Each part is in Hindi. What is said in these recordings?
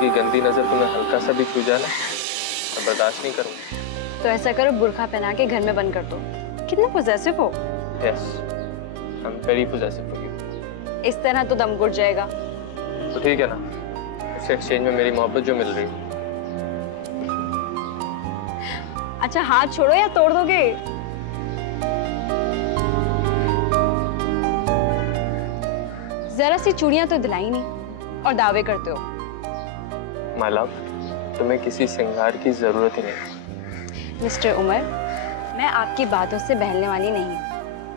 की गंदी नजर तुम्हें हल्का सा भी छू जाए ना, मैं बर्दाश्त नहीं करूंगा। तो ऐसा करो, बुर्का पहना के घर में बंद कर दो। कितने पोजेसिव हो। Yes, I am very possessive for you. इस तरह तो दम घुट जाएगा। तो ठीक है ना, उसके एक्सचेंज में मेरी मोहब्बत जो मिल रही है। अच्छा हाथ छोड़ो या तोड़ दोगे। जरा सी चूड़ियां तो दिलाई नहीं और दावे करते हो। माय लव, तुम्हें किसी श्रृंगार की जरूरत ही नहीं। मिस्टर उमर, मैं आपकी बातों से बहलने वाली नहीं हूँ।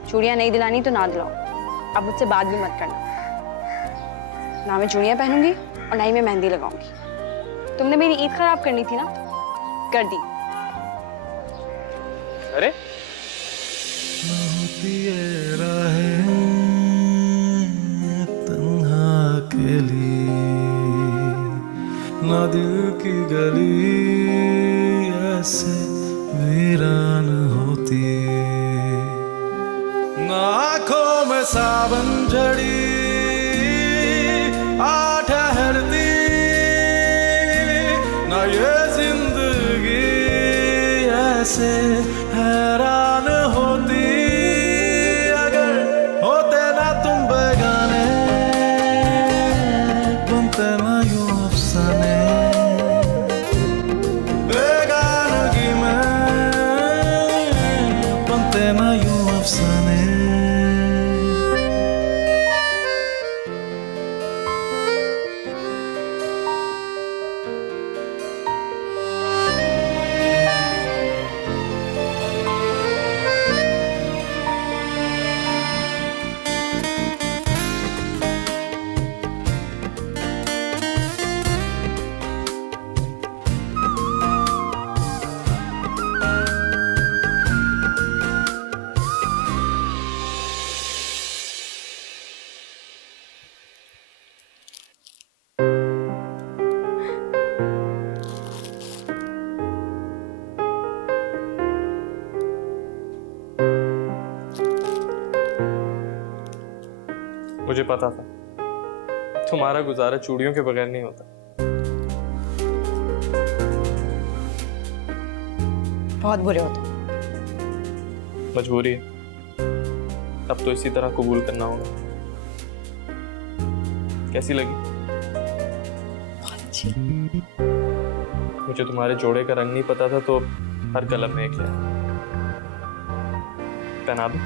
चूड़ियां नहीं दिलानी तो ना दिलाओ। अब मुझसे बात भी मत करना। ना मैं चूड़ियां पहनूंगी और ना ही मैं मेहंदी लगाऊंगी। तुमने मेरी ईद खराब करनी थी ना, कर दी। अरे ना दिल की गली ऐसे वीरान होती, ना आँखों में सावन झड़ी आ ठहरती, ना ये जिंदगी ऐसे हैरान होती अगर होते ना तुम बेगाने, बनते ना यूं अफसाने, बेगानगी में बनते ना यूं अफसाने। मुझे पता था तुम्हारा गुजारा चूड़ियों के बगैर नहीं होता। बहुत बुरे हो तुम। मजबूरी है, अब तो इसी तरह कबूल करना होगा। कैसी लगी? बहुत अच्छी। मुझे तुम्हारे जोड़े का रंग नहीं पता था तो हर कलर में एक लिया। पहना दो।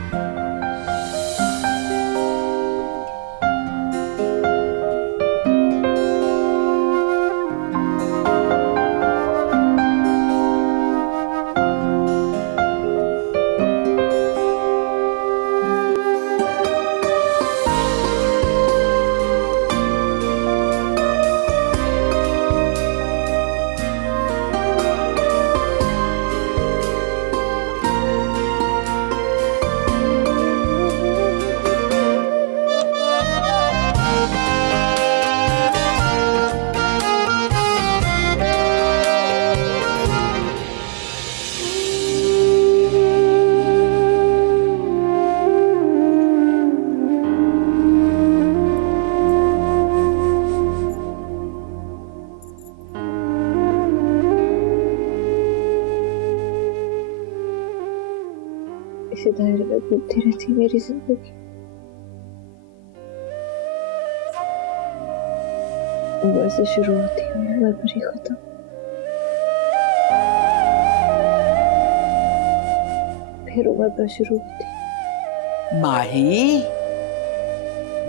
इसी दायरे में घूमती रहती मेरी जिंदगी। उम्र से शुरू होती है, उम्र पर ही खत्म। फिर उम्र पर शुरू होती। माही,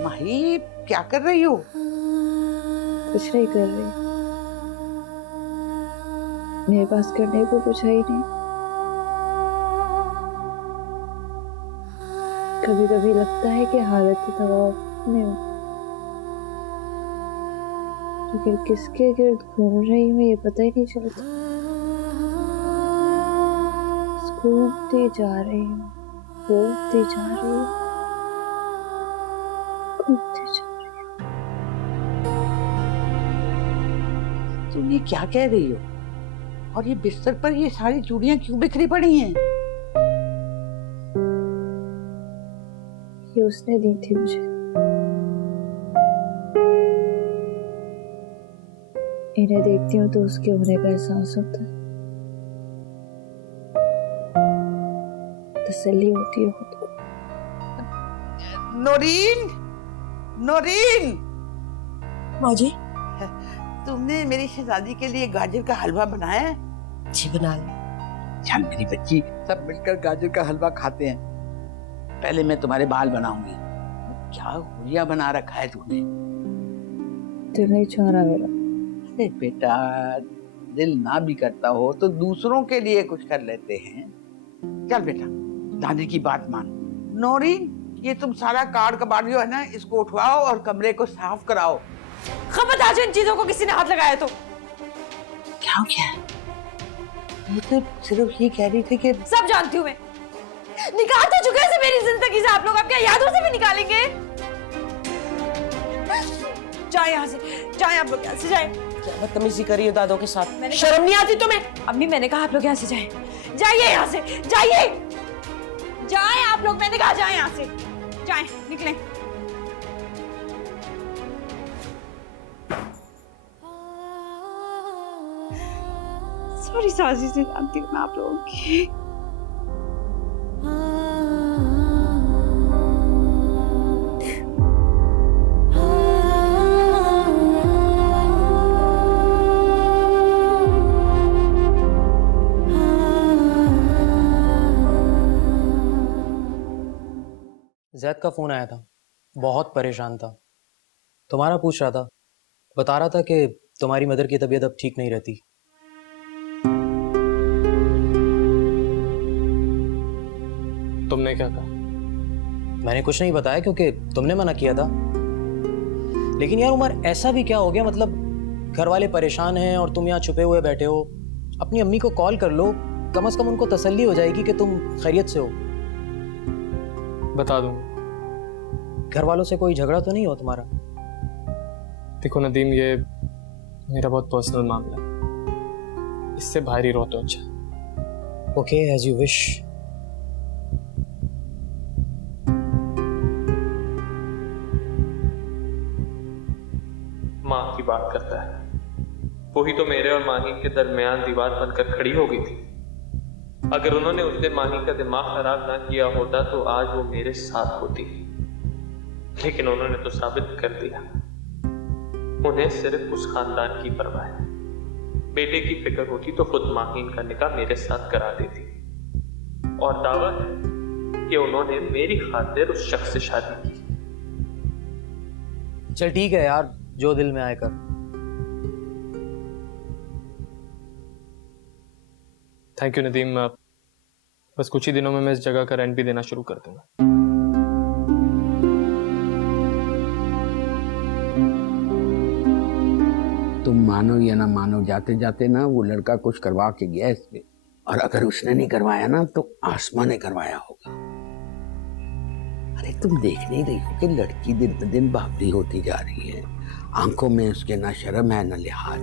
माही क्या कर रही हो? कुछ नहीं कर रही, मेरे पास करने को कुछ है ही नहीं। कभी कभी लगता है कि हालत दबाव में हूँ, लेकिन किसके गिर्द घूम रही हूँ ये पता ही नहीं चलता। घूमती जा रही हूँ, घूमती जा रही हूँ, घूमती जा रही हूँ। तुम ये क्या कह रही हो? और ये बिस्तर पर ये सारी चूड़ियां क्यों बिखरी पड़ी हैं? ये उसने दी थी मुझे। इन्हें देखती हूँ तो उसके होने का एहसास होता है, तसल्ली होती है खुद को। नौरीन, नौरीन, माँ जी। तुमने मेरी शहजादी के लिए गाजर का हलवा बनाया है? जी बना लिया। चल मेरी बच्ची, सब मिलकर गाजर का हलवा खाते हैं। पहले मैं तुम्हारे बाल बनाऊंगी। क्या हुलिया बना रखा है तूने? दिल नहीं चाह रहा मेरा। अरे बेटा, दिल ना भी करता हो तो दूसरों के लिए कुछ कर लेते हैं। चल बेटा, दादी की बात मान। नौरीन, ये तुम सारा कार कबाड़ जो है ना, इसको उठवाओ और कमरे को साफ कराओ। खबरदार जो इन चीजों को किसी ने हाथ लगाया तो। क्या हो गया? ये तो सिर्फ ये कह रही थी कि सब जानती हूँ मैं। निकाल तो चुके हैं मेरी जिंदगी से आप लोग, अब क्या यादों से भी निकालेंगे? जाए यहाँ से, जाए आप लोग यहाँ से, जाए। क्या बदतमीजी करी हो दादों के साथ? शर्म नहीं आती तुम्हें? अम्मी मैंने कहा आप लोग यहाँ से जाए, जाइए यहाँ से, जाइए, जाए आप लोग, मैंने कहा जाए यहाँ से, जाए, निकलें। सॉरी साजी से जानती हूँ मैं आप लोगों की। जैद का फोन आया था, बहुत परेशान था। तुम्हारा पूछ रहा था, बता रहा था कि तुम्हारी मदर की तबीयत अब ठीक नहीं रहती। तुमने क्या कहा? मैंने कुछ नहीं बताया क्योंकि तुमने मना किया था। लेकिन यार उमर, ऐसा भी क्या हो गया? मतलब घर वाले परेशान हैं और तुम यहाँ छुपे हुए बैठे हो। अपनी अम्मी को कॉल कर लो, कम से कम उनको तसल्ली हो जाएगी कि तुम खैरियत से हो। बता दूंगा। घर वालों से कोई झगड़ा तो नहीं हो तुम्हारा? देखो नदीम, ये मेरा बहुत पर्सनल मामला है, इससे बाहर ही रहो तो अच्छा। Okay, as you wish. माँ की बात करता है, वही तो मेरे और माही के दरमियान दीवार बनकर खड़ी हो गई थी। अगर उन्होंने उस दिन माही का दिमाग खराब ना किया होता तो आज वो मेरे साथ होती, लेकिन उन्होंने तो साबित कर दिया। उन्हें सिर्फ उस खानदान की परवाह है। बेटे की फिक्र होती तो खुद माहीन का निकाह मेरे साथ करा देती, और दावा है कि उन्होंने मेरी खातिर उस शख्स से शादी की। चल ठीक है यार, जो दिल में आए कर। थैंक यू नदीम, बस कुछ ही दिनों में मैं इस जगह का रेंट भी देना शुरू कर दूंगा। तुम मानो या ना मानो, जाते जाते ना वो लड़का कुछ करवा के गया इसमें, और अगर उसने नहीं करवाया ना तो आसमां ने करवाया होगा। अरे तुम देख नहीं रही हो कि लड़की दिन ब दिन बावली होती जा रही है, आंखों में उसके ना शर्म है ना लिहाज।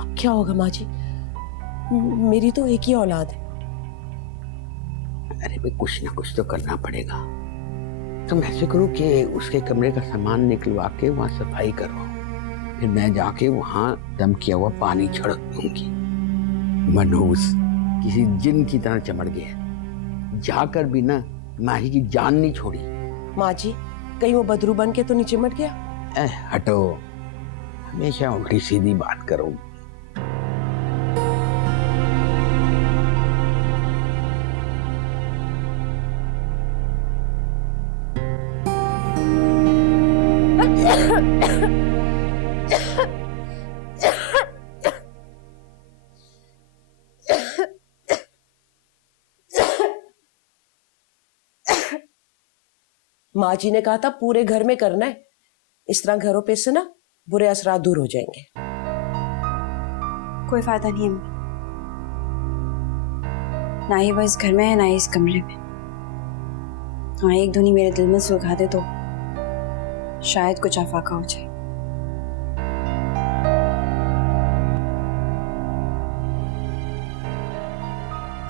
अब क्या होगा माँ जी, मेरी तो एक ही औलाद है। अरे भाई, कुछ ना कुछ तो करना पड़ेगा। तुम ऐसे करो कि उसके कमरे का सामान निकलवा के वहां सफाई करवाओ, फिर मैं जाके वहां दम किया हुआ पानी छिड़क दूंगी। मनहूस किसी जिन की तरह चमड़ गया, जाकर भी ना माही की जान नहीं छोड़ी। माँ जी, कहीं वो बदरू बन के तो नहीं चिमट गया? हटो, हमेशा उल्टी सीधी बात करो। माँ जी ने कहा था पूरे घर में करना है, इस तरह घरों पे से ना बुरे असरात दूर हो जाएंगे। कोई फायदा नहीं है अम्मी, ना ही वो इस घर में है ना ही इस कमरे में। हाँ, एक धुनी मेरे दिल में सुलगा दे तो शायद कुछ अफाका हो जाए।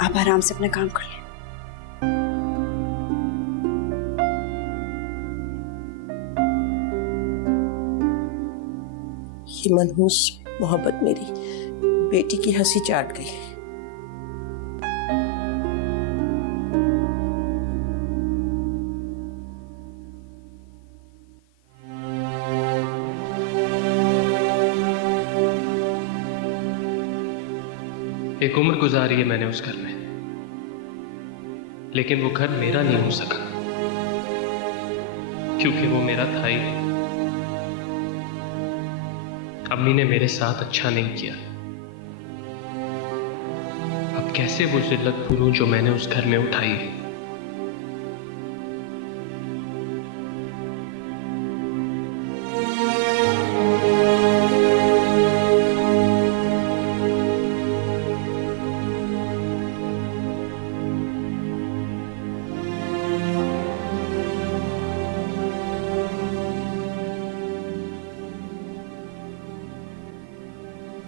आप आराम से अपना काम कर लें। ये मनहूस मोहब्बत मेरी बेटी की हंसी चाट गई। एक उम्र गुजारी है मैंने उस घर में, लेकिन वो घर मेरा नहीं हो सका, क्योंकि वो मेरा था ही नहीं। अम्मी ने मेरे साथ अच्छा नहीं किया। अब कैसे वो जिल्लत भूलूं जो मैंने उस घर में उठाई है।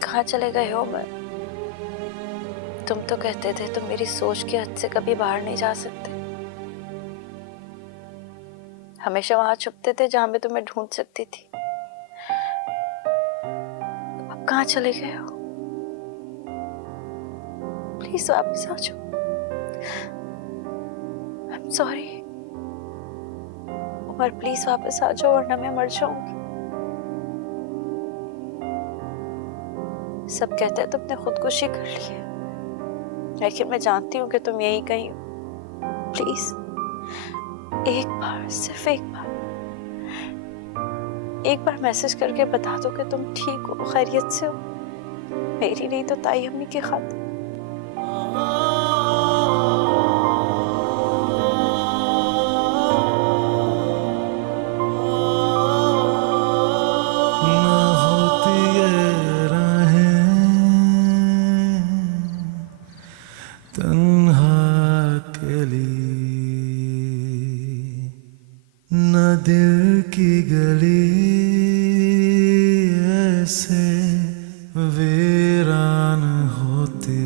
कहाँ चले गए हो उमर? तुम तो कहते थे तुम मेरी सोच के हद से कभी बाहर नहीं जा सकते। हमेशा वहां छुपते थे जहां मैं तुम्हें ढूंढ सकती थी। अब कहाँ चले गए हो? प्लीज वापस आ जाओ। I am sorry Umar, please वापस आ जाओ वरना मैं मर जाऊंगी। सब कहते हैं तुमने खुदकुशी कर ली है, लेकिन मैं जानती हूँ कि तुम यही कहीं हो। प्लीज एक बार, सिर्फ एक बार मैसेज करके बता दो कि तुम ठीक हो, खैरियत से हो। मेरी नहीं तो ताई अम्मी की खातिर। न दिल की गली ऐसे वीरान होती।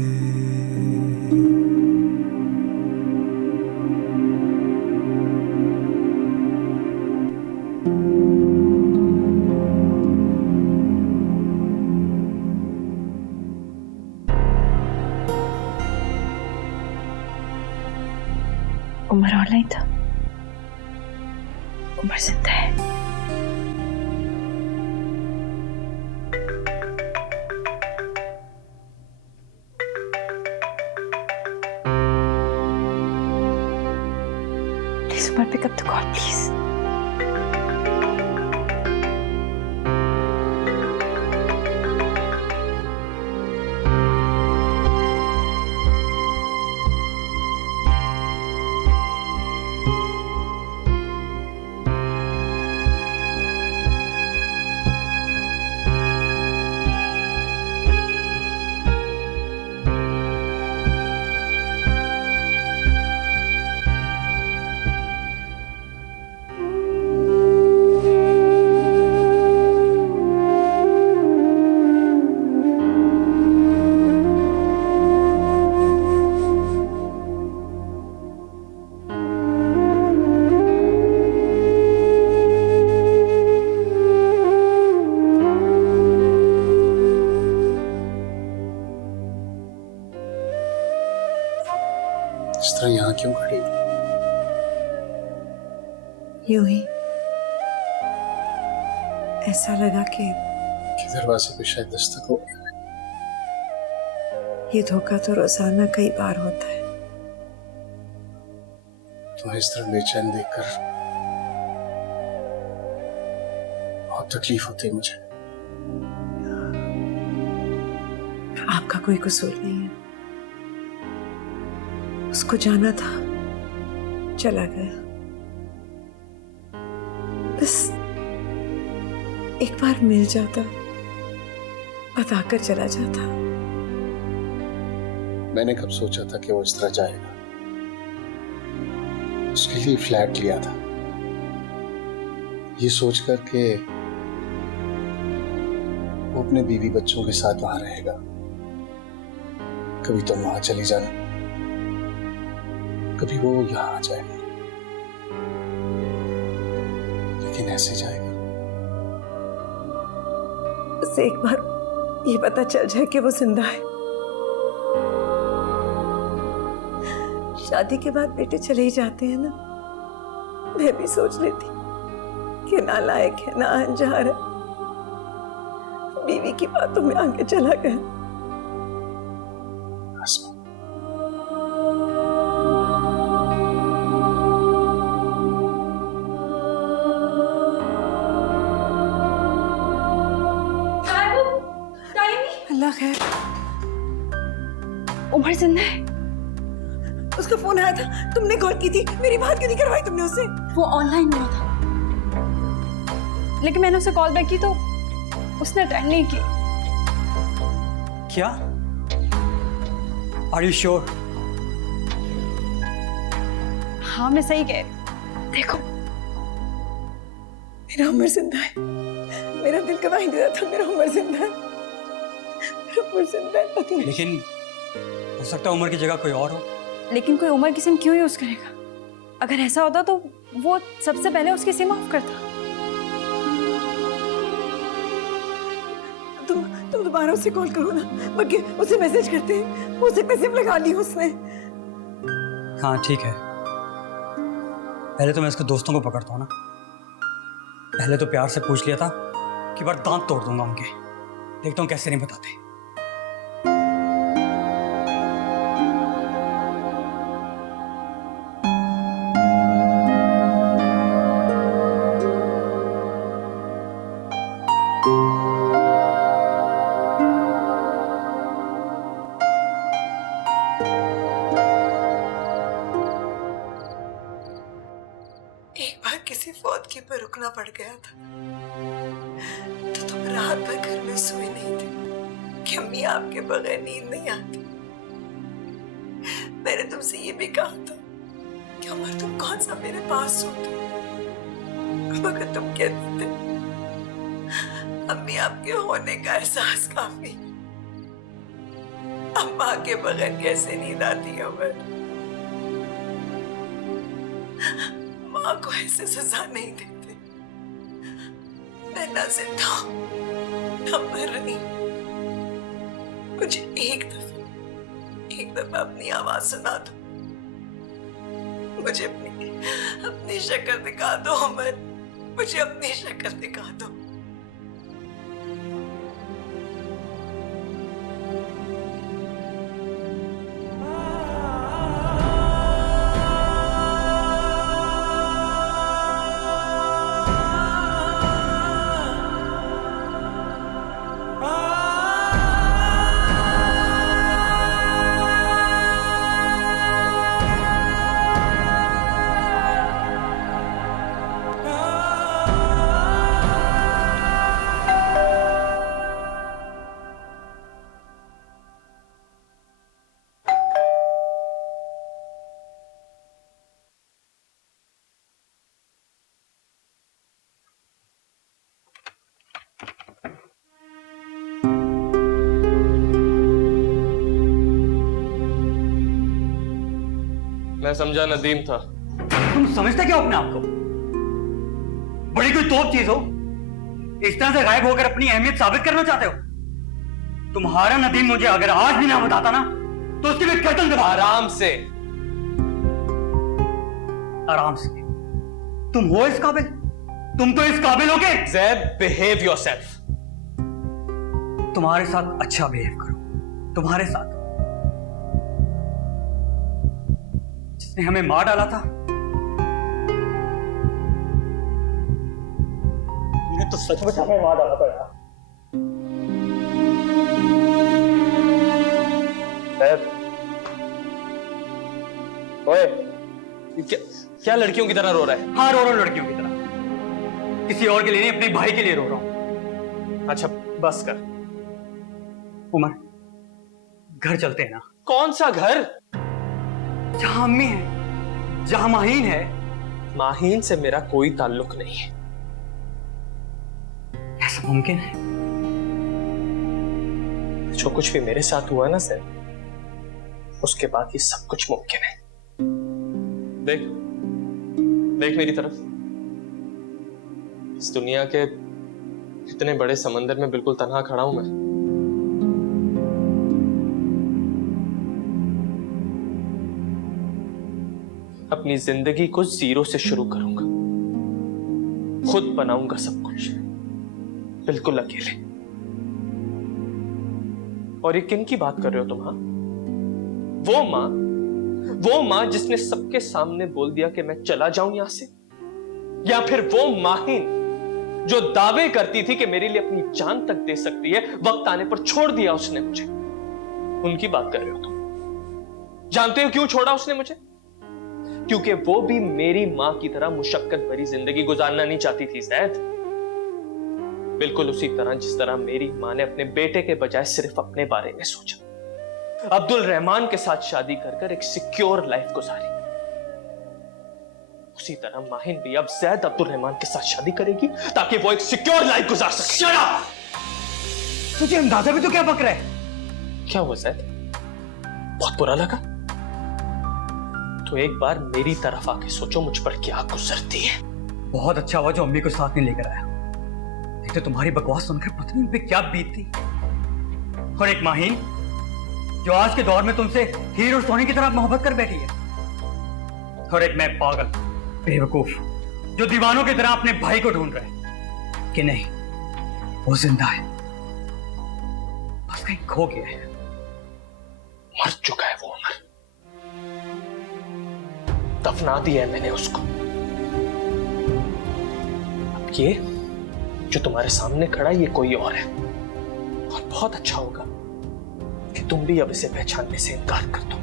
उमर ऑनलाइन था? उमर जिंदा है? Please Umar, pick up the call please. इस तरह यहाँ क्यों खड़ी? यूं ही ऐसा लगा कि दरवाजे पे शायद दस्तक हो गया। ये धोखा तो रोजाना कई बार होता है। तुम्हें इस तरह बेचैन देखकर बहुत तकलीफ होती है मुझे। आपका कोई कसूर नहीं है। उसको जाना था, चला गया। बस एक बार मिल जाता, बताकर चला जाता। मैंने कब सोचा था कि वो इस तरह जाएगा। उसके लिए फ्लैट लिया था, ये सोचकर के वो अपने बीवी बच्चों के साथ वहां रहेगा। कभी तुम वहां चली जाना, कभी वो यहाँ आ जाएगा, लेकिन ऐसे जाएगा। बस एक बार ये पता चल जाए कि वो जिंदा है। शादी के बाद बेटे चले ही जाते हैं ना। मैं भी सोच लेती कि नालायक है, ना अनजार है, बीवी की बातों में आगे चला गया। आसमा, अल्लाह खैर। उमर जिंदा है? उसका फोन आया था, तुमने कॉल की थी, मेरी बात क्यों नहीं करवाई तुमने उससे? वो ऑनलाइन हुआ था, लेकिन मैंने उसे कॉल बैक की तो उसने अटेंड नहीं की। क्या? Are you sure? हाँ, मैं सही कह रही। देखो, मेरा उमर जिंदा है। मेरा दिल गवाही देता था, मेरा उमर जिंदा है, मेरा उमर जिंदा है। लेकिन हो सकता है उमर की जगह कोई और हो। लेकिन कोई उमर की सिम क्यों यूज करेगा? अगर ऐसा होता तो वो सबसे पहले उसकी सिम ऑफ करता। तुम दोबारा उसे कॉल करो ना, बल्कि उसे मैसेज करते हैं। हो सकता है सिम लगा ली उसने। हाँ ठीक है, पहले तो मैं इसके दोस्तों को पकड़ता हूँ ना। पहले तो प्यार से पूछ लिया था कि बार दांत तोड़ दूंगा उनके। देखता हूँ कैसे नहीं बताते। एक बार किसी फौतगी पर रुकना पड़ गया था तो तुम रात भर घर में सोए नहीं थे कि अम्मी आपके बगैर नींद नहीं आती। मैंने तुमसे ये भी कहा था कि उमर तुम कौन सा मेरे पास सोते, मगर तुम कहते थे अम्मी आपके होने का एहसास काफी। अम्मा के बगैर कैसे नींद आती है उमर? माँ को ऐसे सजा नहीं देते। मैं ना जिंदा हूं ना मर रही। मुझे एक दफा अपनी आवाज सुना दो। मुझे अपनी शक्ल दिखा दो उमर, मुझे अपनी शक्ल दिखा दो। मैं समझा नदीम था। तुम समझते क्या हो अपने आप को? बड़ी कोई तोप चीज हो, इस तरह से गायब होकर अपनी अहमियत साबित करना चाहते हो? तुम्हारा नदीम मुझे अगर आज भी ना बताता ना तो उसके लिए कत्ल दबा। आराम से। आराम से? तुम हो इस काबिल? तुम तो इस काबिल हो के? ज़ैद, बिहेव योरसेल्फ। तुम्हारे साथ अच्छा बिहेव करो। तुम्हारे साथ जिसने हमें मार डाला था, तुमने तो सचमुच हमें मार डाला था यार। ओए, क्या लड़कियों की तरह रो रहा है? हाँ रो रहा हूं लड़कियों की तरह। किसी और के लिए नहीं, अपने भाई के लिए रो रहा हूं। अच्छा बस कर। उमर, घर चलते हैं ना? कौन सा घर? जहां अम्मी है, जहां माहीन है। माहीन से मेरा कोई ताल्लुक नहीं है। ऐसा मुमकिन है? जो कुछ भी मेरे साथ हुआ ना सर, उसके बाद ये सब कुछ मुमकिन है। देख देख मेरी तरफ। इस दुनिया के इतने बड़े समंदर में बिल्कुल तन्हा खड़ा हूं मैं। अपनी जिंदगी को जीरो से शुरू करूंगा, खुद बनाऊंगा सब कुछ, बिल्कुल अकेले। और ये किन की बात कर रहे हो तुम? हाँ, वो मां जिसने सबके सामने बोल दिया कि मैं चला जाऊं यहां से, या फिर वो माहिन जो दावे करती थी कि मेरे लिए अपनी जान तक दे सकती है, वक्त आने पर छोड़ दिया उसने मुझे? उनकी बात कर रहे हो तुम? जानते हो क्यों छोड़ा उसने मुझे? क्योंकि वो भी मेरी मां की तरह मुशक्कत भरी जिंदगी गुजारना नहीं चाहती थी जैद। बिल्कुल उसी तरह जिस तरह मेरी मां ने अपने बेटे के बजाय सिर्फ अपने बारे में सोचा। अब्दुल रहमान के साथ शादी कर एक सिक्योर लाइफ गुजारी। उसी तरह माहिन भी अब जैद अब्दुल रहमान के साथ शादी करेगी ताकि वो एक सिक्योर लाइफ गुजार सके। Shut up! तुझे अंदाजा भी तो क्या बक रहा है? क्या हुआ जैद? बहुत बुरा लगा? तो एक बार मेरी तरफ आके सोचो मुझ पर क्या गुजरती है। बहुत अच्छा हुआ जो अम्मी को साथ नहीं लेकर आया, नहीं तो तुम्हारी बकवास सुनकर पता नहीं उन पे क्या बीतती। और एक माहिन जो आज के दौर में तुमसे हीरो सोनी की तरह मोहब्बत कर बैठी है, और एक मैं पागल बेवकूफ जो दीवानों की तरह अपने भाई को ढूंढ रहा है कि नहीं वो जिंदा है, बस कहीं खो गया है। मर चुका है वो उमर, दफना दिया है मैंने उसको। अब ये जो तुम्हारे सामने खड़ा है ये कोई और है, और बहुत अच्छा होगा कि तुम भी अब इसे पहचानने से इनकार कर दो।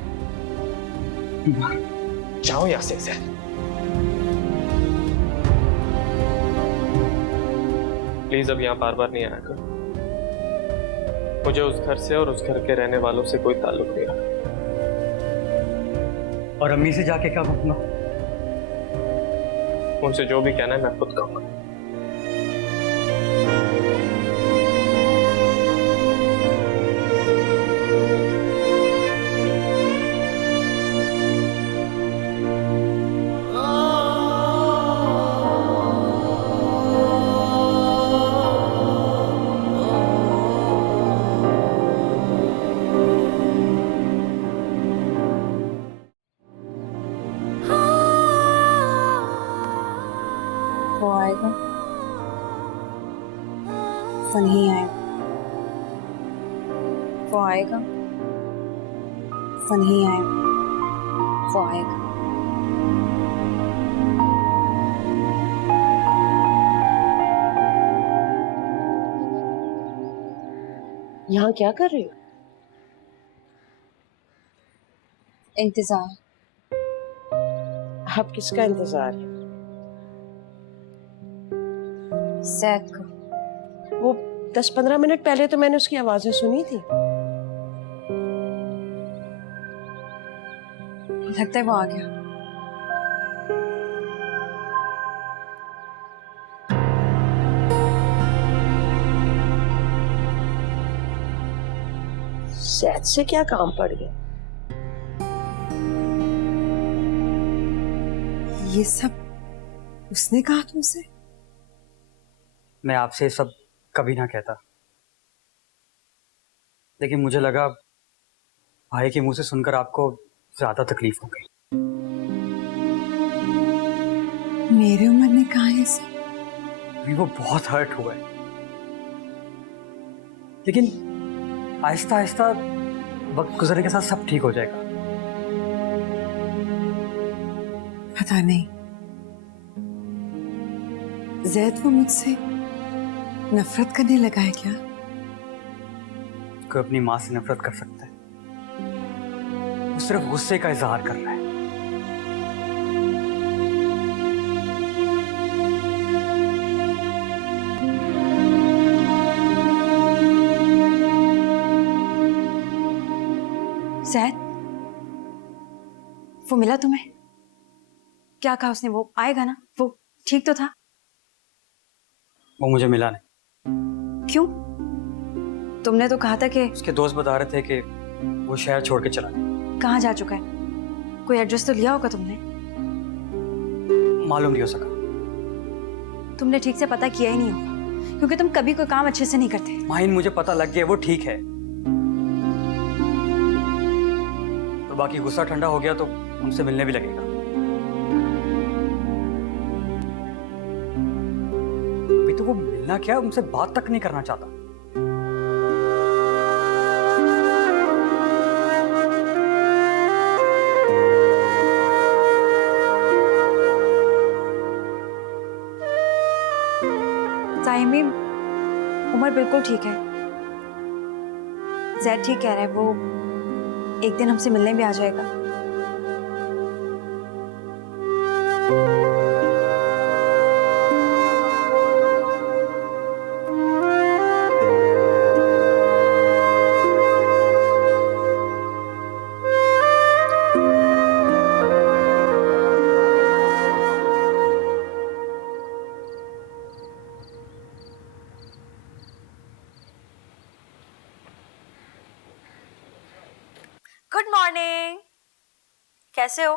जाओ यहां से जैद। प्लीज अब यहां बार बार नहीं आया करो। मुझे उस घर से और उस घर के रहने वालों से कोई ताल्लुक नहीं रहा। और अम्मी से जाके क्या कहूंगा? उनसे जो भी कहना है मैं खुद कहूंगा। वो आएगा, वो नहीं आएगा। वो आएगा, वो नहीं आएगा। वो आएगा। यहाँ क्या कर रही हो? इंतजार। आप किसका इंतजार है? सैद को। वो 10-15 मिनट पहले तो मैंने उसकी आवाजें सुनी थी। लगता है वो आ गया। सैद से क्या काम पड़ गया? ये सब उसने कहा तुमसे? मैं आपसे सब कभी ना कहता, लेकिन मुझे लगा भाई के मुंह से सुनकर आपको ज्यादा तकलीफ हो गई। मेरे उमर ने कहा है सब? अभी वो बहुत हर्ट हुआ है, लेकिन आहिस्ता आहिस्ता वक्त गुजरने के साथ सब ठीक हो जाएगा। पता नहीं, जैद वो मुझसे नफरत करने लगा है क्या? कोई अपनी माँ से नफरत कर सकता है? वो सिर्फ गुस्से का इजहार कर रहा है। सैद, वो मिला तुम्हें? क्या कहा उसने? वो आएगा ना? वो ठीक तो था? वो मुझे मिला नहीं। क्यों? तुमने तो कहा था कि उसके दोस्त बता रहे थे कि वो शहर छोड़ के चला गया। कहाँ जा चुका है? कोई एड्रेस तो लिया होगा तुमने? मालूम नहीं हो सका। तुमने ठीक से पता किया ही नहीं होगा, क्योंकि तुम कभी कोई काम अच्छे से नहीं करते। माहिन, मुझे पता लग गया वो ठीक है, और बाकी गुस्सा ठंडा हो गया तो हमसे मिलने भी लगेगा। वो मिलना क्या है, उनसे बात तक नहीं करना चाहता। ताइमी, उमर बिल्कुल ठीक है। जैद ठीक कह रहा है, वो एक दिन हमसे मिलने भी आ जाएगा। गुड मॉर्निंग, कैसे हो?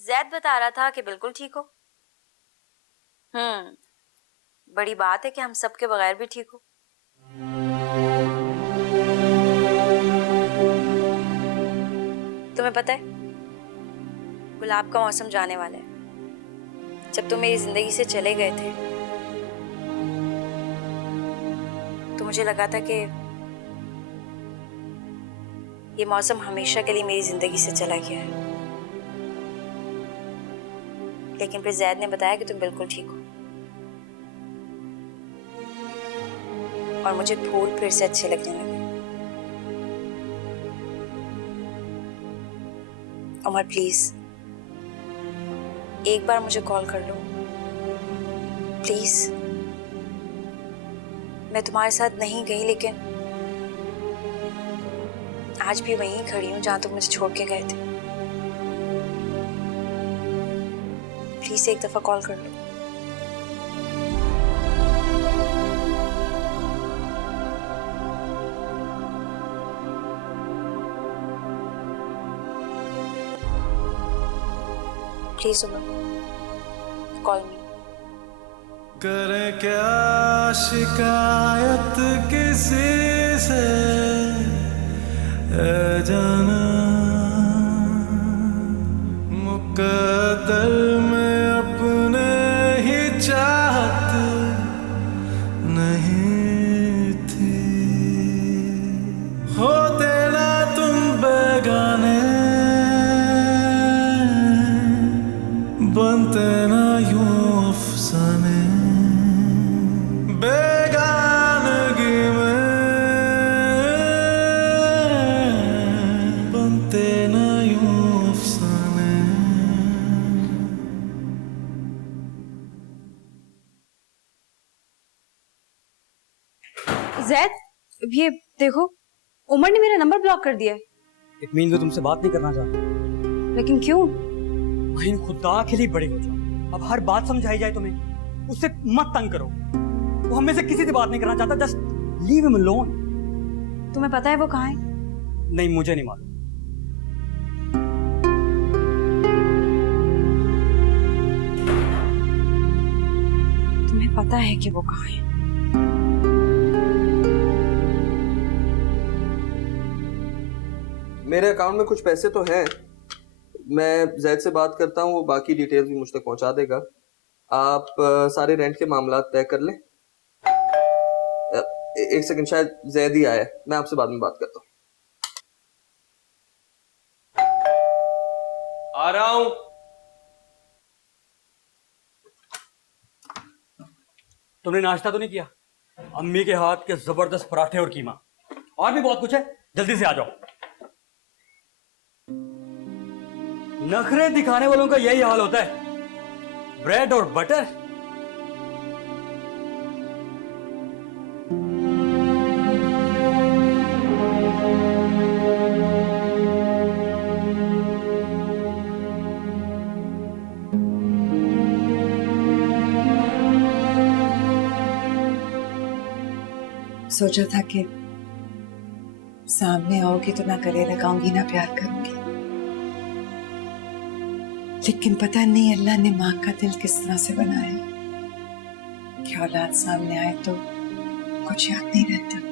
जैद बता रहा था कि बिल्कुल ठीक हो। बड़ी बात है कि हम सबके बगैर भी ठीक हो। तुम्हें पता है, गुलाब का मौसम जाने वाला है। जब तुम मेरी जिंदगी से चले गए थे तो मुझे लगा था कि ये मौसम हमेशा के लिए मेरी जिंदगी से चला गया है, लेकिन फिर जैद ने बताया कि तुम बिल्कुल ठीक हो और मुझे फूल फिर से अच्छे लगने लगे। उमर प्लीज एक बार मुझे कॉल कर लो प्लीज। मैं तुम्हारे साथ नहीं गई, लेकिन आज भी वहीं खड़ी हूँ जहां तुम मुझे छोड़ के गए थे। प्लीज एक दफा कॉल कर लो। प्लीज कॉल मी। करे क्या शिकायत किसी से ऐ जाना, मुकद्दर में अपने ही चाहत नहीं थी। होते ना तुम बेगाने, बनते ना यूं अफसाने, बेगानगी में बनते ना यूं अफसाने। जैद, ये देखो, उमर ने मेरा नंबर ब्लॉक कर दिया है। इट मीन वो तुमसे बात नहीं करना चाहता। लेकिन क्यों? बहन खुदा के लिए बड़े हो जाओ, अब हर बात समझाई जाए तुम्हें। उससे मत तंग करो, वो हमें से किसी से बात नहीं करना चाहता। Just leave him alone. तुम्हें पता है वो कहाँ है? नहीं, मुझे नहीं मालूम। तुम्हें पता है कि वो कहाँ है? मेरे अकाउंट में कुछ पैसे तो हैं, मैं जैद से बात करता हूँ, वो बाकी डिटेल्स भी मुझ तक पहुंचा देगा। आप सारे रेंट के मामला तय कर लें। एक सेकंड, शायद जैद ही आया है, मैं आपसे बाद में बात करता हूँ। आ रहा हूं। तुमने नाश्ता तो नहीं किया? अम्मी के हाथ के जबरदस्त पराठे और कीमा, और भी बहुत कुछ है, जल्दी से आ जाओ। नखरे दिखाने वालों का यही हाल होता है, ब्रेड और बटर। सोचा था कि सामने आओगी तो ना गले लगाऊंगी ना प्यार करूंगी, लेकिन पता नहीं अल्लाह ने माँ का दिल किस तरह से बनाया कि औलाद सामने आए तो कुछ याद नहीं रहता।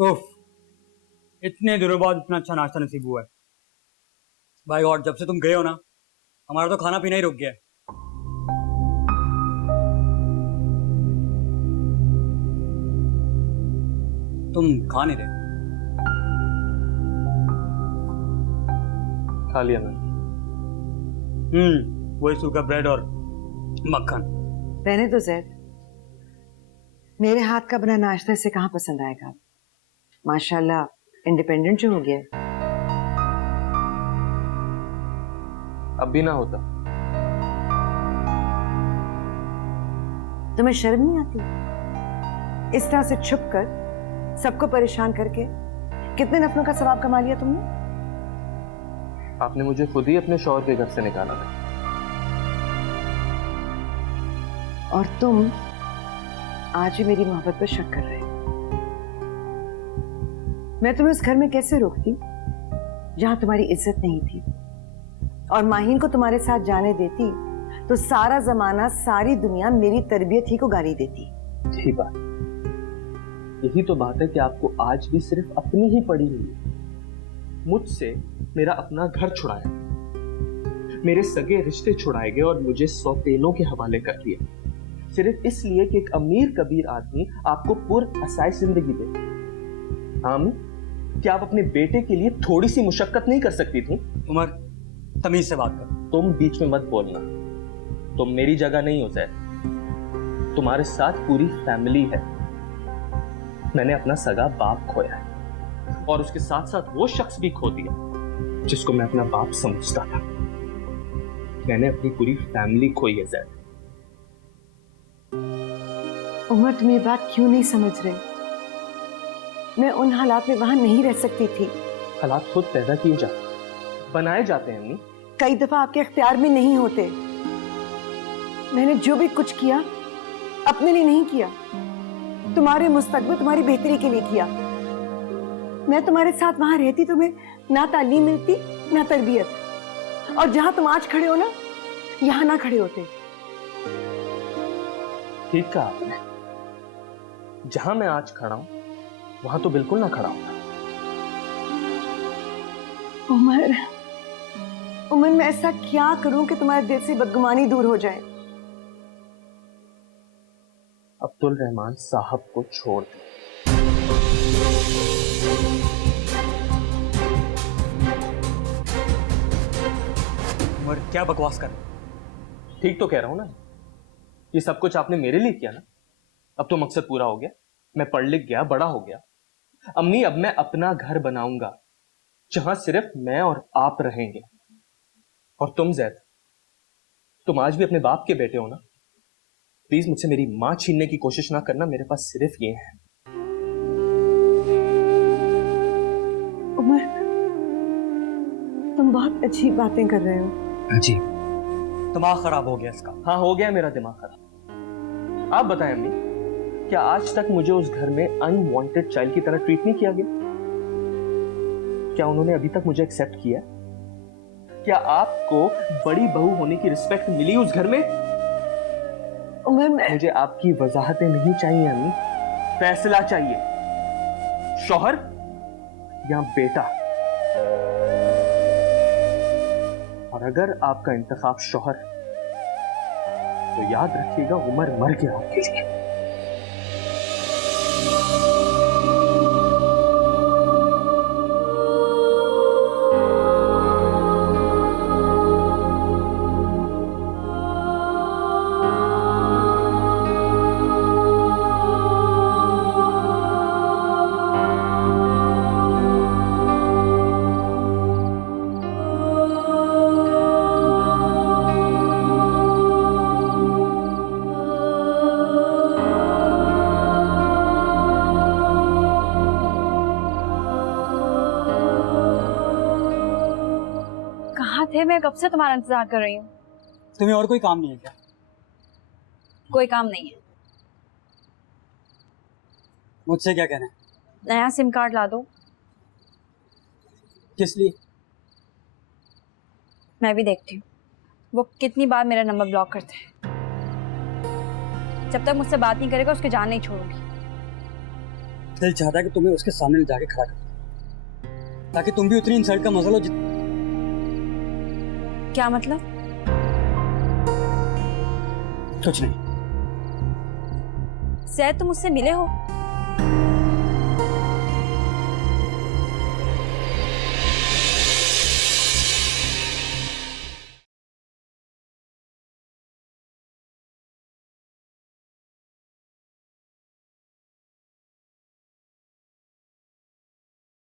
उफ, इतने दिनों बाद इतना अच्छा नाश्ता नसीब हुआ है। भाई गॉड, जब से तुम गए हो ना, हमारा तो खाना पीना ही रुक गया है। तुम खा नहीं रहे? खा लिया मैंने। वही सूखा ब्रेड और मक्खन। रहने दो जैद, मेरे हाथ का बना नाश्ता इसे कहाँ पसंद आएगा। माशाल्लाह इंडिपेंडेंट जो हो गया है। अब भी ना होता। तुम्हें शर्म नहीं आती इस तरह से छुप कर सबको परेशान करके? कितने नफलों का सवाब कमा लिया तुमने? आपने मुझे खुद ही अपने शौहर के घर से निकाला था। और तुम आज भी मेरी मोहब्बत पर शक कर रहे हो। मैं तुम्हें उस घर में कैसे रोकती जहां तुम्हारी इज्जत नहीं थी, और माहीन को तुम्हारे साथ जाने देती तो सारा जमाना सारी दुनिया मेरी तरबियत ही को गाली देती। यही बात, यही तो बात है कि आपको आज भी सिर्फ अपनी ही पड़ी हुई है। मुझसे मेरा अपना घर छुड़ाया, मेरे सगे रिश्ते छुड़ाए गए और मुझे सौतेलों के हवाले कर दिया, सिर्फ इसलिए कि एक अमीर कबीर आदमी आपको पुरअसाइश जिंदगी दे। हाँ, क्या आप अपने बेटे के लिए थोड़ी सी मुशक्कत नहीं कर सकती थी? उमर, तमीज से बात कर। तुम बीच में मत बोलना, तुम मेरी जगह नहीं हो जैद। तुम्हारे साथ पूरी फैमिली है। मैंने अपना सगा बाप खोया है और उसके साथ साथ वो शख्स भी खो दिया जिसको मैं अपना बाप समझता था। मैंने अपनी पूरी फैमिली खोई है जैद। उमर, तुम ये बात क्यों नहीं समझ रहे? मैं उन हालात में वहां नहीं रह सकती थी। हालात खुद पैदा किए जाते, बनाए जाते हैं अम्मी। कई दफा आपके इख्तियार में नहीं होते। मैंने जो भी कुछ किया अपने लिए नहीं किया, तुम्हारे मुस्तकबिल, तुम्हारी बेहतरी के लिए किया। मैं तुम्हारे साथ वहां रहती तुम्हें ना तालीम मिलती ना तरबियत, और जहां तुम आज खड़े हो ना, यहां ना खड़े होते। ठीक कहा आपने, जहां मैं आज खड़ा हूं वहां तो बिल्कुल ना खड़ा हूं। उमर, उमर, मैं ऐसा क्या करूं कि तुम्हारे दिल से बदगुमानी दूर हो जाए? अब्दुल रहमान साहब को छोड़ दे। उमर, क्या बकवास कर रहे हो? ठीक तो कह रहा हूं ना, ये सब कुछ आपने मेरे लिए किया ना। अब तो मकसद पूरा हो गया, मैं पढ़ लिख गया, बड़ा हो गया। अम्मी, अब मैं अपना घर बनाऊंगा जहां सिर्फ मैं और आप रहेंगे। और तुम जैद, तुम आज भी अपने बाप के बेटे हो ना। प्लीज मुझसे मेरी मां छीनने की कोशिश ना करना, मेरे पास सिर्फ ये है। उमर, तुम बहुत अजीब बातें कर रहे हो। अजीब? दिमाग खराब हो गया इसका। हाँ, हो गया मेरा दिमाग खराब। आप बताएं अम्मी, क्या आज तक मुझे उस घर में अनवांटेड चाइल्ड की तरह ट्रीट नहीं किया गया? क्या उन्होंने अभी तक मुझे एक्सेप्ट किया? क्या आपको बड़ी बहू होने की रिस्पेक्ट मिली उस घर में? उमर, मुझे आपकी वजाहतें नहीं चाहिए अम्मी, फैसला चाहिए। शौहर या बेटा? और अगर आपका इंतखाब शौहर तो याद रखिएगा, उमर मर गया आपके लिए। थे? मैं कब से तुम्हारा इंतजार कर रही हूँ। तुम्हें और कोई काम नहीं है क्या? कोई काम नहीं है। मुझसे क्या कहना है? नया सिम कार्ड ला दो। किस लिए? मैं भी देखती हूँ वो कितनी बार मेरा नंबर ब्लॉक करते हैं। जब तक मुझसे बात नहीं करेगा उसके जान नहीं छोड़ूंगी। दिल चाहता है कि तुम्हें उसके सामने ले जाके खड़ा कर, ताकि तुम भी उतनी इंसल्ट का मजा लो क्या मतलब? कुछ नहीं। जैद, तुम मुझसे मिले हो?